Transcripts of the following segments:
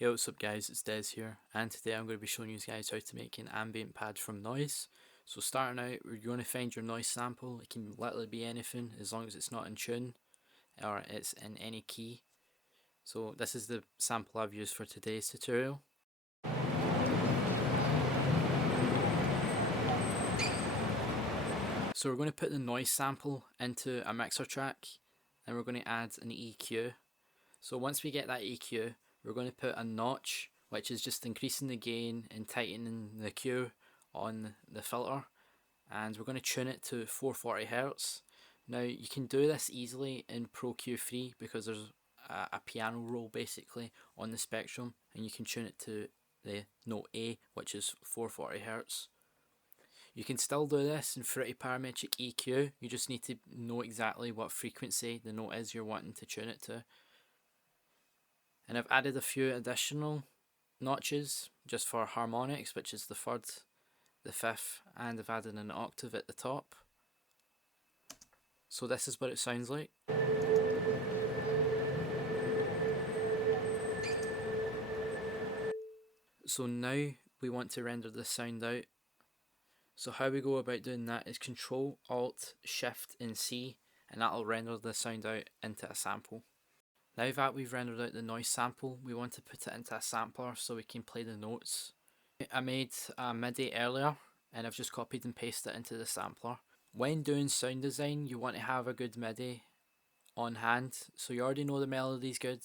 Hey, what's up guys, it's Des here, and today I'm going to be showing you guys how to make an ambient pad from noise. So starting out, you're going to find your noise sample. It can literally be anything as long as it's not in tune or it's in any key. So this is the sample I've used for today's tutorial. So we're going to put the noise sample into a mixer track and we're going to add an EQ. So once we get that EQ, we're going to put a notch, which is just increasing the gain and tightening the Q on the filter, and we're going to tune it to 440 Hz. Now you can do this easily in Pro Q3 because there's a piano roll basically on the spectrum, and you can tune it to the note A, which is 440 Hz. You can still do this in Fruity Parametric EQ, you just need to know exactly what frequency the note is you're wanting to tune it to. And I've added a few additional notches just for harmonics, which is the third, the fifth, and I've added an octave at the top. So this is what it sounds like. So now we want to render the sound out. So how we go about doing that is Control, Alt, Shift and C, and that'll render the sound out into a sample. Now that we've rendered out the noise sample, we want to put it into a sampler so we can play the notes. I made a MIDI earlier and I've just copied and pasted it into the sampler. When doing sound design, you want to have a good MIDI on hand, so you already know the melody's good,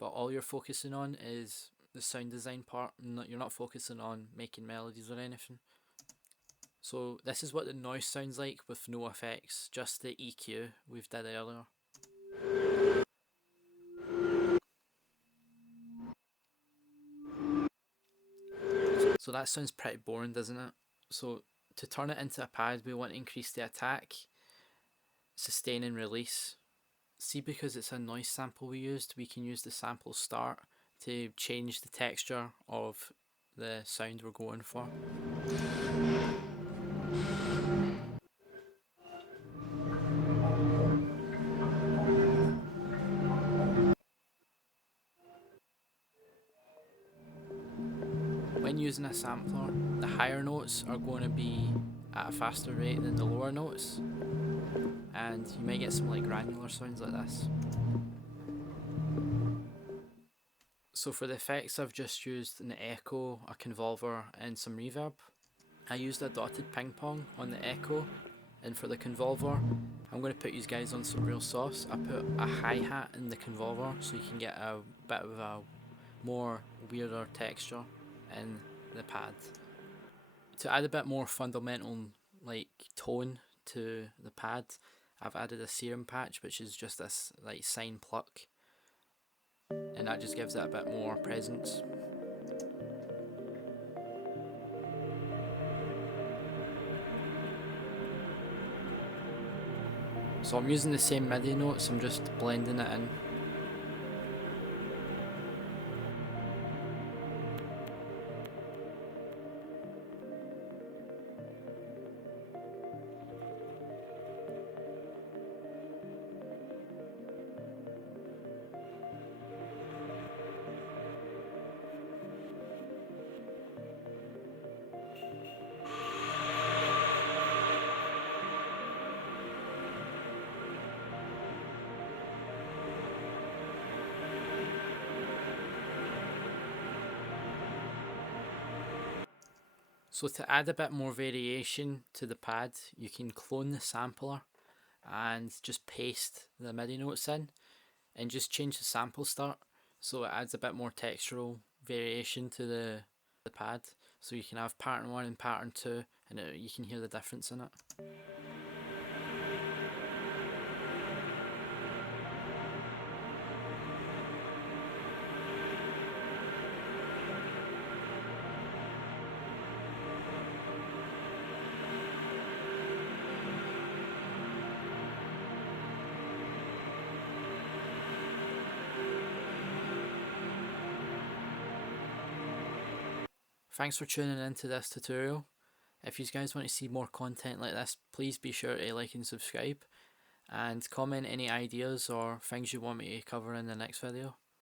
but all you're focusing on is the sound design part. You're not focusing on making melodies or anything. So this is what the noise sounds like with no effects, just the EQ we've did earlier. So that sounds pretty boring, doesn't it? So to turn it into a pad, we want to increase the attack, sustain and release. See, because it's a noise sample we used, we can use the sample start to change the texture of the sound we're going for. When using a sampler, the higher notes are going to be at a faster rate than the lower notes, and you may get some like granular sounds like this. So for the effects, I've just used an echo, a convolver and some reverb. I used a dotted ping pong on the echo, and for the convolver, I'm going to put you guys on some real sauce. I put a hi-hat in the convolver so you can get a bit of a more weirder texture in the pad. To add a bit more fundamental like tone to the pad, I've added a serum patch, which is just this like sine pluck, and that just gives it a bit more presence. So I'm using the same MIDI notes, I'm just blending it in. So to add a bit more variation to the pad, you can clone the sampler and just paste the MIDI notes in and just change the sample start so it adds a bit more textural variation to the pad. So you can have pattern 1 and pattern 2 and you can hear the difference in it. Thanks for tuning into this tutorial. If you guys want to see more content like this, please be sure to like and subscribe, and comment any ideas or things you want me to cover in the next video.